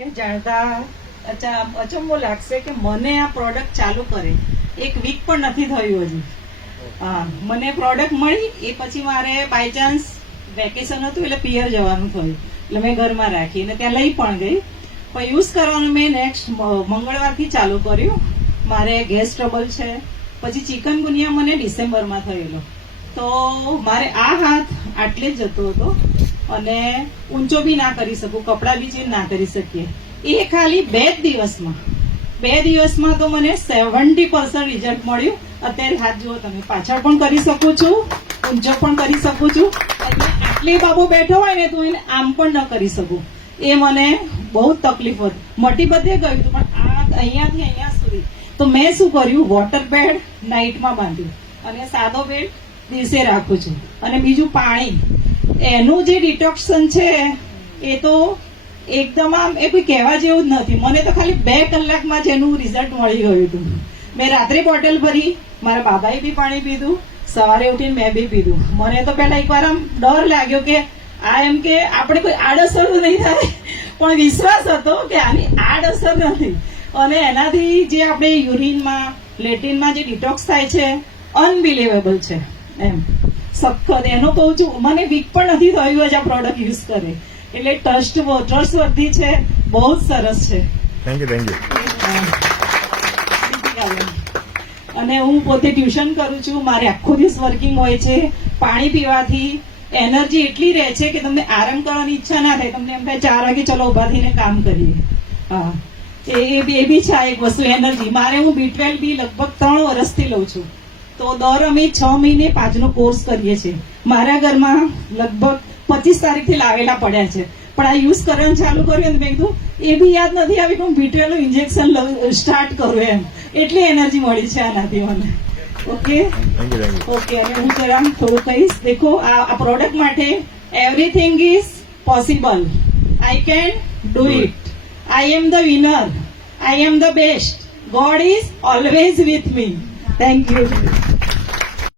જાણતા અચંબો લાગશે કે મને આ પ્રોડક્ટ ચાલુ કરે 1 વીક પણ નથી થયું હજી. હા, મને પ્રોડક્ટ મળી એ પછી મારે બાય ચાન્સ વેકેશન હતું એટલે પિયર જવાનું થયું એટલે મેં ઘરમાં રાખી અને ત્યાં લઈ પણ ગઈ. પણ યુઝ કરવાનું મેં નેક્સ્ટ મંગળવારથી ચાલુ કર્યું. મારે ગેસ ટ્રબલ છે, પછી ચિકનગુનિયા મને ડિસેમ્બરમાં થયેલો, તો મારે આ હાથ આટલે જ જતો હતો અને ઊંચો બી ના કરી શકું, કપડાં બી ચેન્જ ના કરી શકીએ. એ ખાલી 2 દિવસમાં તો મને 70% રિઝલ્ટ મળ્યું. અત્યારે હાથ જુઓ તમે, પાછળ પણ કરી શકું છું, ઊંચો પણ કરી શકું છું. આટલી બાબુ બેઠો હોય ને તો એને આમ પણ ન કરી શકું. એ મને બહુ જ તકલીફ હતી. મટી બધે ગયું હતું પણ આ અહીંયાથી અહીંયા સુધી. તો મેં શું કર્યું, વોટર બેડ નાઇટમાં બાંધ્યું અને સાદો બેડ દિવસે રાખું છું. અને બીજું પાણી, એનું જે ડિટોક્શન છે એ તો એકદમ આમ એ કોઈ કહેવા જેવું જ નથી. મને તો ખાલી 2 કલાકમાં જ એનું રિઝલ્ટ મળી ગયું હતું. મેં રાત્રે બોટલ ભરી, મારા બાબાએ બી પાણી પીધું, સવારે ઉઠીને મેં બી પીધું. મને તો પહેલા એકવાર આમ ડર લાગ્યો કે આ એમ કે આપણે કોઈ આડઅસર નહીં થાય, પણ વિશ્વાસ હતો કે આની આડઅસર નથી. અને એનાથી જે આપણે યુરિનમાં લેટિનમાં જે ડિટોક્સ થાય છે અનબિલીવેબલ છે એમ, સખત. એનો કહું છું, મને વીક પણ નથી થયું જ આ પ્રોડક્ટ યુઝ કરે. એટલે ટ્રસ્ટવર્ધી છે, બહુ જ સરસ છે. Thank you. અને હું પોતે ટ્યુશન કરું છું. મારે આખો દિવસ વર્કિંગ હોય છે. પાણી પીવાથી એનર્જી એટલી રહે છે કે તમને આરામ કરવાની ઈચ્છા ના થાય. તમને એમ થાય 4 વાગે ચલો ઉભા થઈને કામ કરીએ. હા, એ બી છે એક વસ્તુ, એનર્જી. મારે હું B12 બી લગભગ 3 વર્ષથી લઉં છું. તો દર અમે 6 મહિને 5નો કોર્સ કરીએ છીએ. મારા ઘરમાં લગભગ 25 તારીખથી લાવેલા પડ્યા છે. પણ આ યુઝ કરવાનું ચાલુ કર્યું મેં કીધું એ બી યાદ નથી આવી કે હું B12 ઇન્જેક્શન સ્ટાર્ટ કરું એમ. એટલી એનર્જી મળી છે આનાથી મને. ઓકે. અને હું જરા થોડું કહીશ. દેખો, આ પ્રોડક્ટ માટે everything is possible. I can do it. I am the winner. I am the best. God is always with me. Thank you.